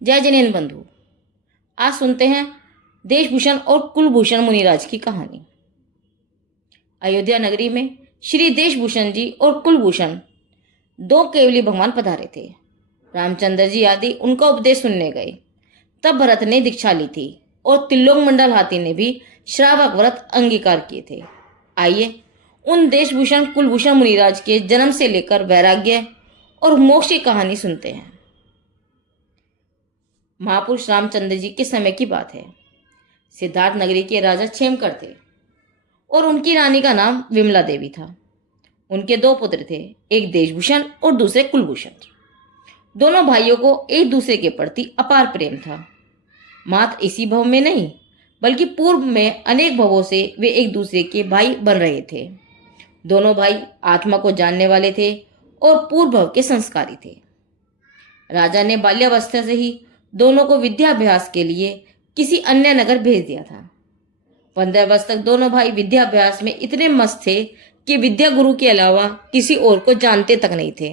जय जिनेन्द्र बंधु। आज सुनते हैं देशभूषण और कुलभूषण मुनिराज की कहानी। अयोध्या नगरी में श्री देशभूषण जी और कुलभूषण दो केवली भगवान पधारे थे। रामचंद्र जी आदि उनका उपदेश सुनने गए। तब भरत ने दीक्षा ली थी और त्रिलोक मंडल हाथी ने भी श्रावक व्रत अंगीकार किए थे। आइए उन देशभूषण कुलभूषण मुनिराज के जन्म से लेकर वैराग्य और मोक्ष की कहानी सुनते हैं। महापुरुष रामचंद्र जी के समय की बात है। सिद्धार्थ नगरी के राजा क्षेमकर थे और उनकी रानी का नाम विमला देवी था। उनके दो पुत्र थे, एक देशभूषण और दूसरे कुलभूषण। दोनों भाइयों को एक दूसरे के प्रति अपार प्रेम था। मात्र इसी भव में नहीं बल्कि पूर्व में अनेक भवों से वे एक दूसरे के भाई बन रहे थे। दोनों भाई आत्मा को जानने वाले थे और पूर्व भव के संस्कारी थे। राजा ने बाल्यावस्था से ही दोनों को विद्याभ्यास के लिए किसी अन्य नगर भेज दिया था। 15 वर्ष तक दोनों भाई विद्याभ्यास में इतने मस्त थे कि विद्या गुरु के अलावा किसी और को जानते तक नहीं थे।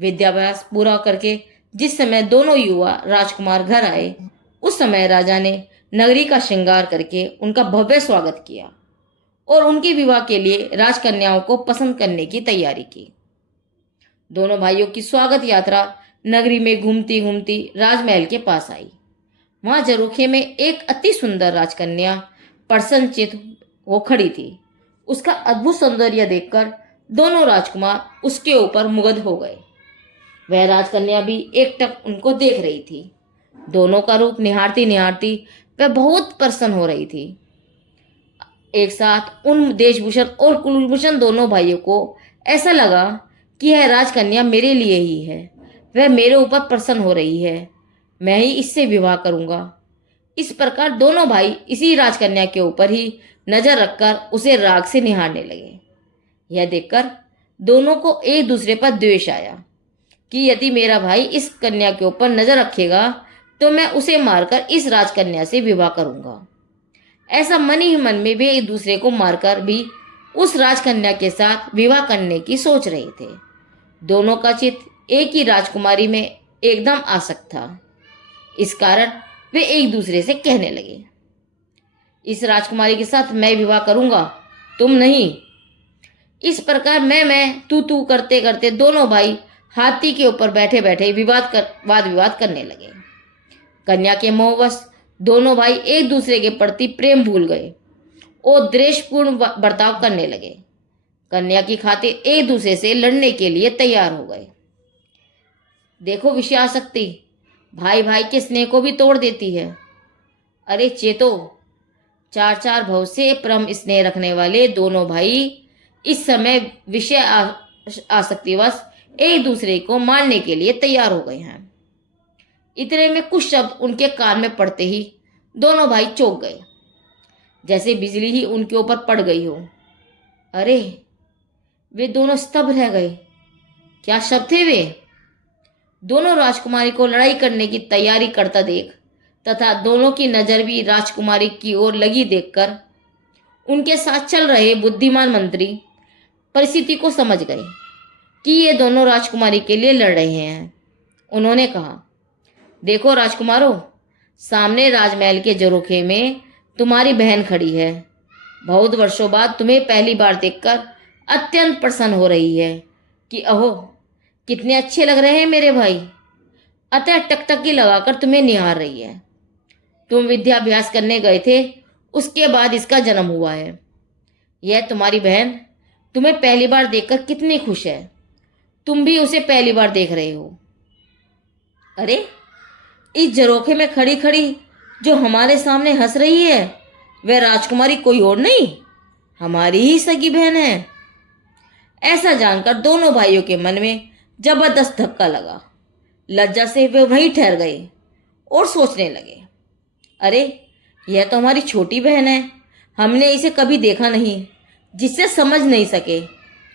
विद्याभ्यास पूरा करके जिस समय दोनों युवा राजकुमार घर आए, उस समय राजा ने नगरी का श्रृंगार करके उनका भव्य स्वागत किया और उनके विवाह के लिए राजकन्याओं को पसंद करने की तैयारी की। दोनों भाइयों की स्वागत यात्रा नगरी में घूमती घूमती राजमहल के पास आई। वहां झरोखे में एक अति सुंदर राजकन्या प्रसन्नचित हो खड़ी थी। उसका अद्भुत सौंदर्य देखकर दोनों राजकुमार उसके ऊपर मुग्ध हो गए। वह राजकन्या भी एकटक उनको देख रही थी। दोनों का रूप निहारती निहारती वह बहुत प्रसन्न हो रही थी। एक साथ उन देशभूषण और कुलभूषण दोनों भाइयों को ऐसा लगा कि यह राजकन्या मेरे लिए ही है। वह मेरे ऊपर प्रसन्न हो रही है, मैं ही इससे विवाह करूंगा। इस प्रकार दोनों भाई इसी राजकन्या के ऊपर ही नजर रखकर उसे राग से निहारने लगे। यह देखकर दोनों को एक दूसरे पर द्वेष आया कि यदि मेरा भाई इस कन्या के ऊपर नजर रखेगा तो मैं उसे मारकर इस राजकन्या से विवाह करूंगा। ऐसा मन ही मन में वे एक दूसरे को मारकर भी उस राजकन्या के साथ विवाह करने की सोच रहे थे। दोनों का चित्त एक ही राजकुमारी में एकदम आसक्त था। इस कारण वे एक दूसरे से कहने लगे, इस राजकुमारी के साथ मैं विवाह करूंगा, तुम नहीं। इस प्रकार मैं तू करते करते दोनों भाई हाथी के ऊपर बैठे बैठे वाद विवाद करने लगे। कन्या के मोहवश दोनों भाई एक दूसरे के प्रति प्रेम भूल गए और द्वेषपूर्ण बर्ताव करने लगे। कन्या की खातिर एक दूसरे से लड़ने के लिए तैयार हो गए। देखो विषयासक्ति भाई भाई के स्नेह को भी तोड़ देती है। अरे चेतो, 4 भव से परम स्नेह रखने वाले दोनों भाई इस समय विषय आसक्तिवश एक दूसरे को मारने के लिए तैयार हो गए हैं। इतने में कुछ शब्द उनके कान में पड़ते ही दोनों भाई चौंक गए, जैसे बिजली ही उनके ऊपर पड़ गई हो। अरे, वे दोनों स्तब्ध रह गए। क्या शब्द थे वे? दोनों राजकुमारी को लड़ाई करने की तैयारी करता देख तथा दोनों की नजर भी राजकुमारी की ओर लगी देखकर उनके साथ चल रहे बुद्धिमान मंत्री परिस्थिति को समझ गए कि ये दोनों राजकुमारी के लिए लड़ रहे हैं। उन्होंने कहा, देखो राजकुमारों, सामने राजमहल के झरोखे में तुम्हारी बहन खड़ी है। बहुत वर्षों बाद तुम्हें पहली बार देखकर अत्यंत प्रसन्न हो रही है कि अहो कितने अच्छे लग रहे हैं मेरे भाई। अतः टकटकी लगाकर तुम्हें निहार रही है। तुम विद्याभ्यास करने गए थे, उसके बाद इसका जन्म हुआ है। यह तुम्हारी बहन तुम्हें पहली बार देखकर कितनी खुश है। तुम भी उसे पहली बार देख रहे हो। अरे, इस झरोखे में खड़ी खड़ी जो हमारे सामने हंस रही है वह राजकुमारी कोई और नहीं, हमारी ही सगी बहन है। ऐसा जानकर दोनों भाइयों के मन में जबरदस्त धक्का लगा। लज्जा से वे वहीं ठहर गए और सोचने लगे, अरे यह तो हमारी छोटी बहन है, हमने इसे कभी देखा नहीं, जिससे समझ नहीं सके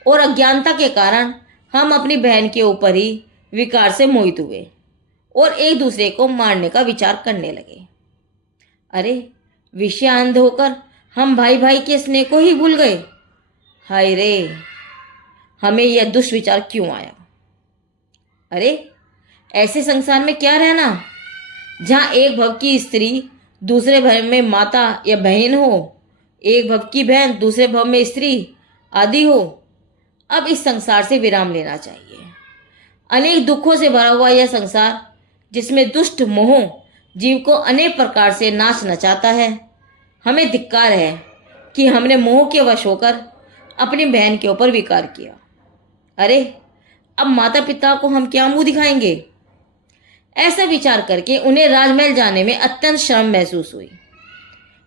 और अज्ञानता के कारण हम अपनी बहन के ऊपर ही विकार से मोहित हुए और एक दूसरे को मारने का विचार करने लगे। अरे, विषय अंध होकर हम भाई भाई के स्नेह को ही भूल गए। हाय रे, हमें यह दुष्विचार क्यों आया। अरे, ऐसे संसार में क्या रहना जहाँ एक भव की स्त्री दूसरे भव में माता या बहन हो, एक भव की बहन दूसरे भव में स्त्री आदि हो। अब इस संसार से विराम लेना चाहिए। अनेक दुखों से भरा हुआ यह संसार, जिसमें दुष्ट मोह जीव को अनेक प्रकार से नाच नचाता है। हमें धिक्कार है कि हमने मोह के वश होकर अपनी बहन के ऊपर विकार किया। अरे, अब माता पिता को हम क्या मुंह दिखाएंगे? ऐसा विचार करके उन्हें राजमहल जाने में अत्यंत शर्म महसूस हुई।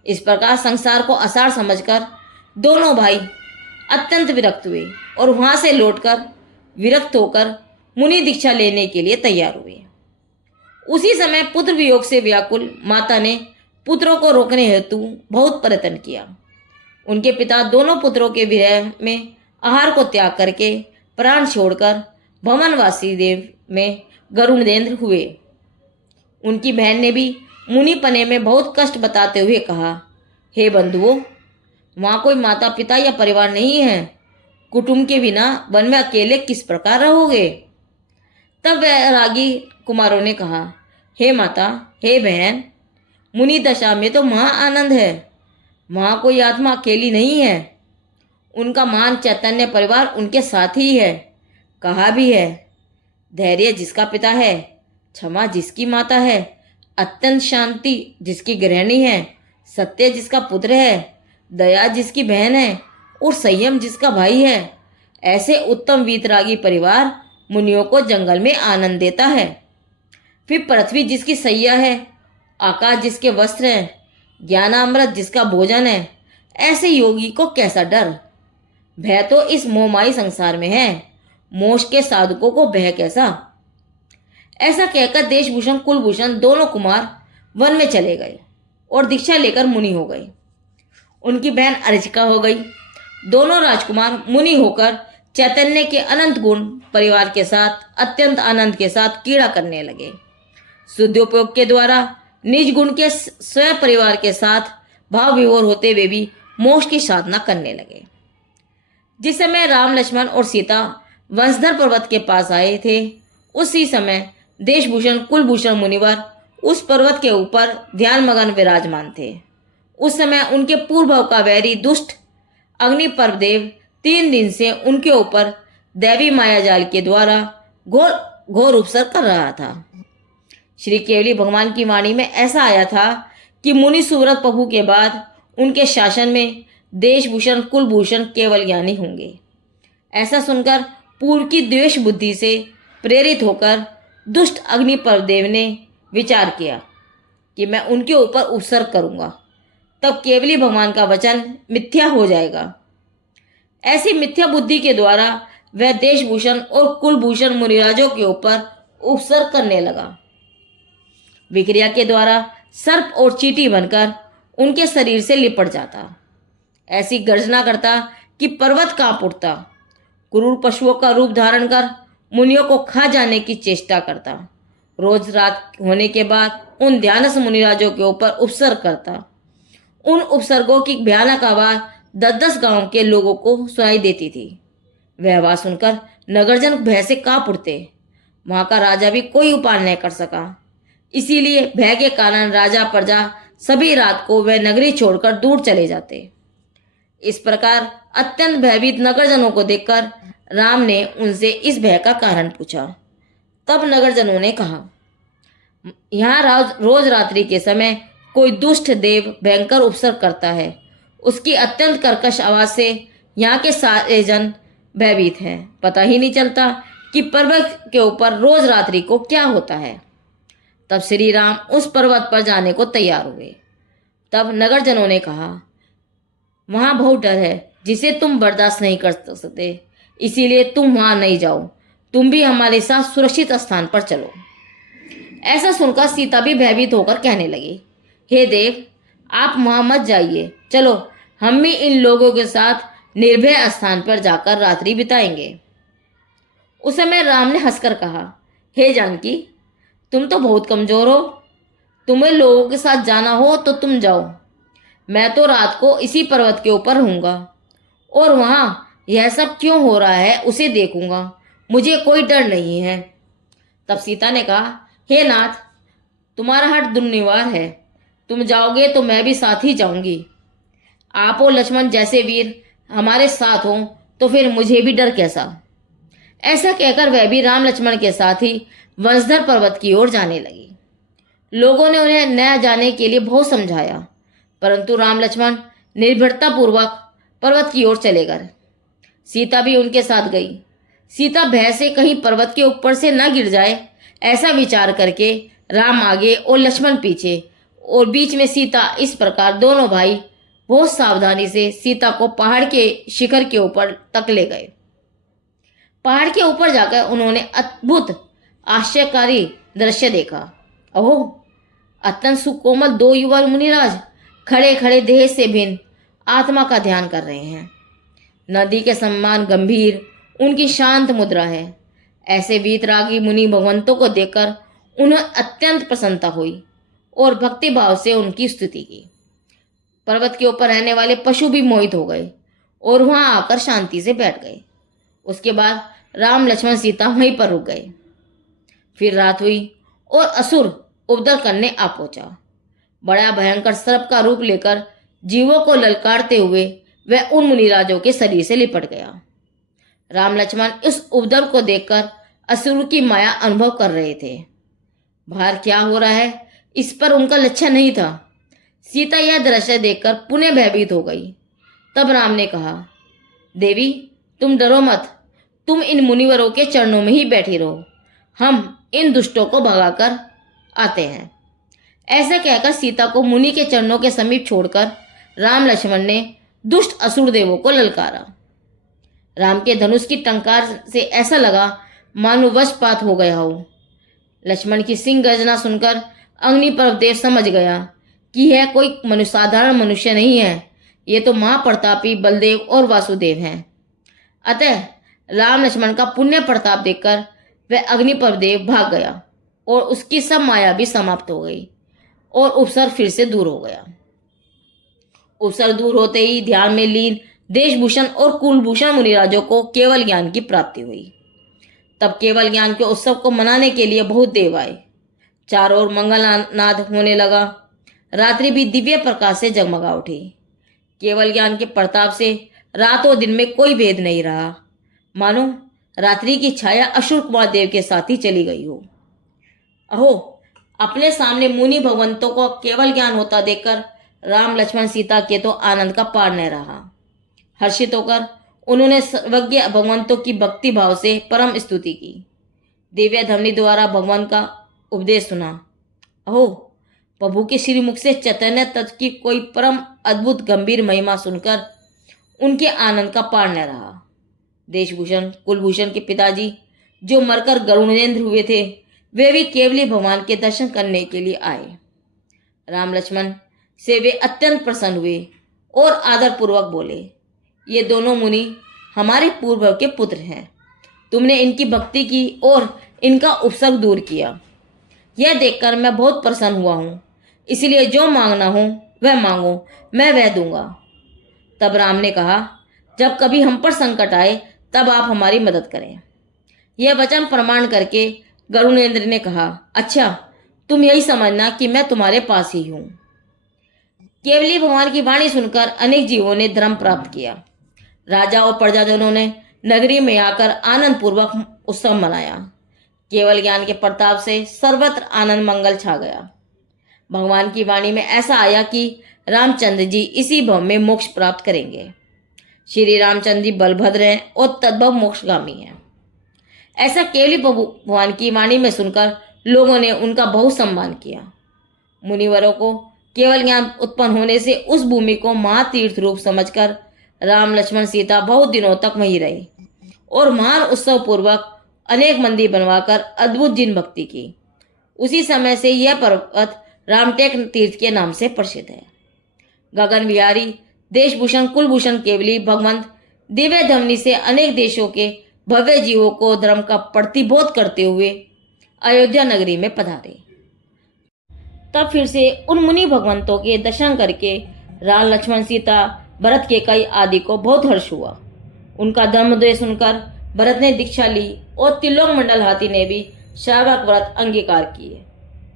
इस प्रकार संसार को असार समझकर दोनों भाई अत्यंत विरक्त हुए और वहां से लौटकर विरक्त होकर मुनि दीक्षा लेने के लिए तैयार हुए। उसी समय पुत्र वियोग से व्याकुल माता ने पुत्रों को रोकने हेतु बहुत प्रयत्न किया। उनके पिता दोनों पुत्रों के विरह में आहार को त्याग करके प्राण छोड़कर भवनवासी देव में गरुड़ेंद्र हुए। उनकी बहन ने भी मुनिपने में बहुत कष्ट बताते हुए कहा, हे बंधुओं, वहाँ कोई माता पिता या परिवार नहीं है। कुटुंब के बिना वन में अकेले किस प्रकार रहोगे? तब वैरागी कुमारों ने कहा, हे माता, हे बहन, मुनि दशा में तो महा आनंद है। वहाँ कोई आत्मा अकेली नहीं है। उनका महान चैतन्य परिवार उनके साथ ही है। कहा भी है, धैर्य जिसका पिता है, क्षमा जिसकी माता है, अत्यंत शांति जिसकी गृहिणी है, सत्य जिसका पुत्र है, दया जिसकी बहन है और संयम जिसका भाई है। ऐसे उत्तम वीतरागी परिवार मुनियों को जंगल में आनंद देता है। फिर पृथ्वी जिसकी सैया है, आकाश जिसके वस्त्र हैं, ज्ञानामृत जिसका भोजन है, ऐसे योगी को कैसा डर? भय तो इस मोहमाई संसार में है, मोक्ष के साधकों को भय कैसा? ऐसा कहकर देशभूषण कुलभूषण दोनों कुमार वन में चले गए और दीक्षा लेकर मुनि हो गए। उनकी बहन अर्चिका हो गई। दोनों राजकुमार मुनि होकर चैतन्य के अनंत गुण परिवार के साथ अत्यंत आनंद के साथ क्रीड़ा करने लगे। शुद्धोपयोग के द्वारा निज गुण के स्वयं परिवार के साथ भाव विभोर होते हुए भी मोक्ष की साधना करने लगे। जिस समय राम, लक्ष्मण और सीता वंशधर पर्वत के पास आए थे, उसी समय देशभूषण कुलभूषण मुनिवर उस पर्वत के ऊपर ध्यान मगन विराजमान थे। उस समय उनके पूर्व का वैरी दुष्ट अग्निपर्व देव 3 दिन से उनके ऊपर दैवी मायाजाल के द्वारा घोर उपसर कर रहा था। श्री केवली भगवान की वाणी में ऐसा आया था कि मुनि सुव्रत प्रभु के बाद उनके शासन में देशभूषण कुलभूषण केवल ज्ञानी होंगे। ऐसा सुनकर पूर्व की द्वेष बुद्धि से प्रेरित होकर दुष्ट अग्निपर्व देव ने विचार किया कि मैं उनके ऊपर उपसर्ग करूंगा, तब केवली भगवान का वचन मिथ्या हो जाएगा। ऐसी मिथ्या बुद्धि के द्वारा वह देशभूषण और कुलभूषण मुनिराजों के ऊपर उपसर्ग करने लगा। विक्रिया के द्वारा सर्प और चींटी बनकर उनके शरीर से लिपट जाता, ऐसी गर्जना करता कि पर्वत कांप उठता। क्रूर पशुओं का रूप धारण कर मुनियों को खा जाने की चेष्टा करता। रोज रात होने के बाद उन ध्यानस्थ मुनिराजों के ऊपर उपसर्ग करता। उन उपसर्गों की भयानक आवाज 10-10 गांव के लोगों को सुनाई देती थी। वह आवाज सुनकर नगरजन भय से कांप उठते। वहां का राजा भी कोई उपाय नहीं कर सका। इसीलिए भय के कारण राजा प्रजा सभी रात को वह नगरी छोड़कर दूर चले जाते। इस प्रकार अत्यंत भयभीत नगरजनों को देखकर राम ने उनसे इस भय का कारण पूछा। तब नगरजनों ने कहा, यहाँ रोज रात्रि के समय कोई दुष्ट देव भयंकर उपसर्ग करता है। उसकी अत्यंत कर्कश आवाज से यहाँ के सारे जन भयभीत हैं। पता ही नहीं चलता कि पर्वत के ऊपर रोज रात्रि को क्या होता है। तब श्री राम उस पर्वत पर जाने को तैयार हुए। तब नगरजनों ने कहा, वहाँ बहुत डर है जिसे तुम बर्दाश्त नहीं कर सकते, इसीलिए तुम वहाँ नहीं जाओ। तुम भी हमारे साथ सुरक्षित स्थान पर चलो। ऐसा सुनकर सीता भी भयभीत होकर कहने लगी, हे देव, आप वहाँ मत जाइए। चलो, हम भी इन लोगों के साथ निर्भय स्थान पर जाकर रात्रि बिताएंगे। उस समय राम ने हंसकर कहा, हे जानकी, तुम तो बहुत कमजोर हो। तुम्हें लोगों के साथ जाना हो तो तुम जाओ। मैं तो रात को इसी पर्वत के ऊपर रहूँगा और वहाँ यह सब क्यों हो रहा है उसे देखूंगा। मुझे कोई डर नहीं है। तब सीता ने कहा, हे नाथ, तुम्हारा हट दुर्निवार है, तुम जाओगे तो मैं भी साथ ही जाऊंगी। आप और लक्ष्मण जैसे वीर हमारे साथ हों तो फिर मुझे भी डर कैसा। ऐसा कहकर वह भी राम लक्ष्मण के साथ ही वंशधर पर्वत की ओर जाने लगी। लोगों ने उन्हें न जाने के लिए बहुत समझाया, परंतु राम लक्ष्मण निर्भीकता पूर्वक पर्वत की ओर चले गए। सीता भी उनके साथ गई। सीता भय से कहीं पर्वत के ऊपर से न गिर जाए, ऐसा विचार करके राम आगे और लक्ष्मण पीछे, और बीच में सीता। इस प्रकार दोनों भाई बहुत सावधानी से सीता को पहाड़ के शिखर के ऊपर तक ले गए। पहाड़ के ऊपर जाकर उन्होंने अद्भुत आश्चर्यकारी दृश्य देखा। ओह, अत्यंत सुकोमल दो युवा मुनिराज खड़े खड़े देह से भिन्न आत्मा का ध्यान कर रहे हैं। नदी के समान गंभीर उनकी शांत मुद्रा है। ऐसे वीतरागी मुनि भगवंतों को देखकर उन्हें अत्यंत प्रसन्नता हुई और भक्ति भाव से उनकी स्तुति की। पर्वत के ऊपर रहने वाले पशु भी मोहित हो गए और वहां आकर शांति से बैठ गए। उसके बाद राम लक्ष्मण सीता वहीं पर रुक गए। फिर रात हुई और असुर उपद्रव करने आ पहुंचा। बड़ा भयंकर सर्प का रूप लेकर जीवों को ललकारते हुए वह उन मुनिराजों के शरीर से लिपट गया। राम लक्ष्मण इस उपद्रव को देखकर असुर की माया अनुभव कर रहे थे। बाहर क्या हो रहा है इस पर उनका लक्ष्य नहीं था। सीता यह दृश्य देखकर पुनः भयभीत हो गई। तब राम ने कहा, देवी, तुम डरो मत, तुम इन मुनिवरों के चरणों में ही बैठी रहो, हम इन दुष्टों को भगाकर आते हैं। ऐसा कहकर सीता को मुनि के चरणों के समीप छोड़कर राम लक्ष्मण ने दुष्ट असुर देवों को ललकारा। राम के धनुष की टंकार से ऐसा लगा मानो वज्रपात हो गया हो। लक्ष्मण की सिंह गर्जना सुनकर अग्निपर्व देव समझ गया कि यह कोई साधारण मनुष्य नहीं है, ये तो महाप्रतापी बलदेव और वासुदेव हैं। अतः राम लक्ष्मण का पुण्य प्रताप देखकर वह अग्निपर्व देव भाग गया और उसकी सब माया भी समाप्त हो गई और उपसर्ग फिर से दूर हो गया। उपसर्ग दूर होते ही ध्यान में लीन देशभूषण और कुलभूषण मुनिराजों को केवल ज्ञान की प्राप्ति हुई। तब केवल ज्ञान के उत्सव को मनाने के लिए बहुत देव आए। चारों ओर मंगल नाद होने लगा। रात्रि भी दिव्य प्रकाश से जगमगा उठी। केवल ज्ञान के प्रताप से रात और दिन में कोई भेद नहीं रहा, मानो रात्रि की छाया अशुर कुमार देव के साथ ही चली गई हो। अहो, अपने सामने मुनि भगवंतों को केवल ज्ञान होता देखकर राम लक्ष्मण सीता के तो आनंद का पार न रहा। हर्षित होकर उन्होंने सर्वज्ञ भगवंतों की भक्ति भाव से परम स्तुति की। दिव्य ध्वनि द्वारा भगवान का उपदेश सुना। अहो, प्रभु के श्रीमुख से चैतन्य तत्व की कोई परम अद्भुत गंभीर महिमा सुनकर उनके आनंद का पार न रहा। देशभूषण कुलभूषण के पिताजी जो मरकर गरुड़ेंद्र हुए थे, वे भी केवली भगवान के दर्शन करने के लिए आए। राम लक्ष्मण से वे अत्यंत प्रसन्न हुए और आदरपूर्वक बोले, ये दोनों मुनि हमारे पूर्व के पुत्र हैं। तुमने इनकी भक्ति की और इनका उपसर्ग दूर किया। यह देखकर मैं बहुत प्रसन्न हुआ हूँ, इसलिए जो मांगना हो वह मांगो, मैं वह दूंगा। तब राम ने कहा, जब कभी हम पर संकट आए तब आप हमारी मदद करें। यह वचन प्रमाण करके गरुड़ेंद्र ने कहा, अच्छा, तुम यही समझना कि मैं तुम्हारे पास ही हूँ। केवली भगवान की वाणी सुनकर अनेक जीवों ने धर्म प्राप्त किया। राजा और प्रजाजनों ने नगरी में आकर आनंद पूर्वक उत्सव मनाया। केवल ज्ञान के प्रताप से सर्वत्र आनंद मंगल छा गया। भगवान की वाणी में ऐसा आया कि रामचंद्र जी इसी भव में मोक्ष प्राप्त करेंगे। श्री रामचंद्र जी बलभद्र हैं और तद्भव मोक्षगामी हैं। ऐसा केवली भगवान की वाणी में सुनकर लोगों ने उनका बहुत सम्मान किया। मुनिवरों को केवल ज्ञान उत्पन्न होने से उस भूमि को महातीर्थ रूप समझकर राम लक्ष्मण सीता बहुत दिनों तक वहीं रहे और महान उत्सव पूर्वक अनेक मंदिर बनवाकर अद्भुत जिन भक्ति की। उसी समय से यह पर्वत रामटेक तीर्थ के नाम से प्रसिद्ध है। गगन विहारी देशभूषण कुलभूषण केवली भगवंत दिव्य ध्वनि से अनेक देशों के भव्य जीवों को धर्म का प्रतिबोध करते हुए अयोध्या नगरी में पधारे। तब फिर से उन मुनि भगवंतों के दर्शन करके राम लक्ष्मण सीता भरत के कई आदि को बहुत हर्ष हुआ। उनका धर्मोदय सुनकर भरत ने दीक्षा ली और त्रिलोक मंडल हाथी ने भी श्रावक व्रत अंगीकार किए।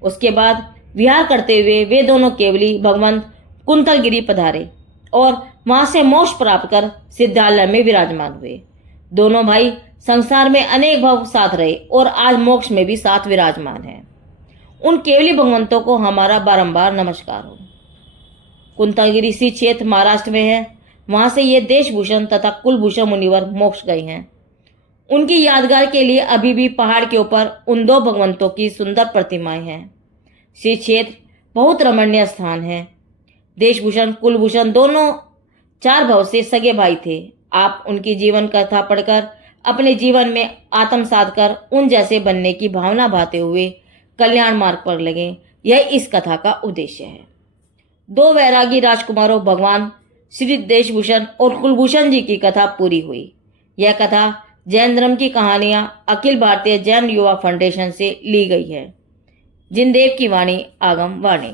उसके बाद विहार करते हुए वे दोनों केवली भगवंत कुंतलगिरी पधारे और वहां से मोक्ष प्राप्त कर सिद्धालय में विराजमान हुए। दोनों भाई संसार में अनेक भव साथ रहे और आज मोक्ष में भी साथ विराजमान हैं। उन केवली भगवंतों को हमारा बारंबार नमस्कार हो। कुंतलगिरी सी क्षेत्र महाराष्ट्र में है। वहां से ये देशभूषण तथा कुलभूषण मुनिवर मोक्ष गए हैं। उनकी यादगार के लिए अभी भी पहाड़ के ऊपर उन दो भगवंतों की सुंदर प्रतिमाएं हैं। श्री क्षेत्र बहुत रमणीय स्थान है। देशभूषण कुलभूषण दोनों 4 भव से सगे भाई थे। आप उनकी जीवन कथा पढ़कर अपने जीवन में आत्मसात कर उन जैसे बनने की भावना भाते हुए कल्याण मार्ग पर लगे। यह इस कथा का उद्देश्य है। 2 वैरागी राजकुमारों भगवान श्री देशभूषण और कुलभूषण जी की कथा पूरी हुई। यह कथा जैन धर्म की कहानियां अखिल भारतीय जैन युवा फाउंडेशन से ली गई है। जिनदेव की वाणी आगम वाणी।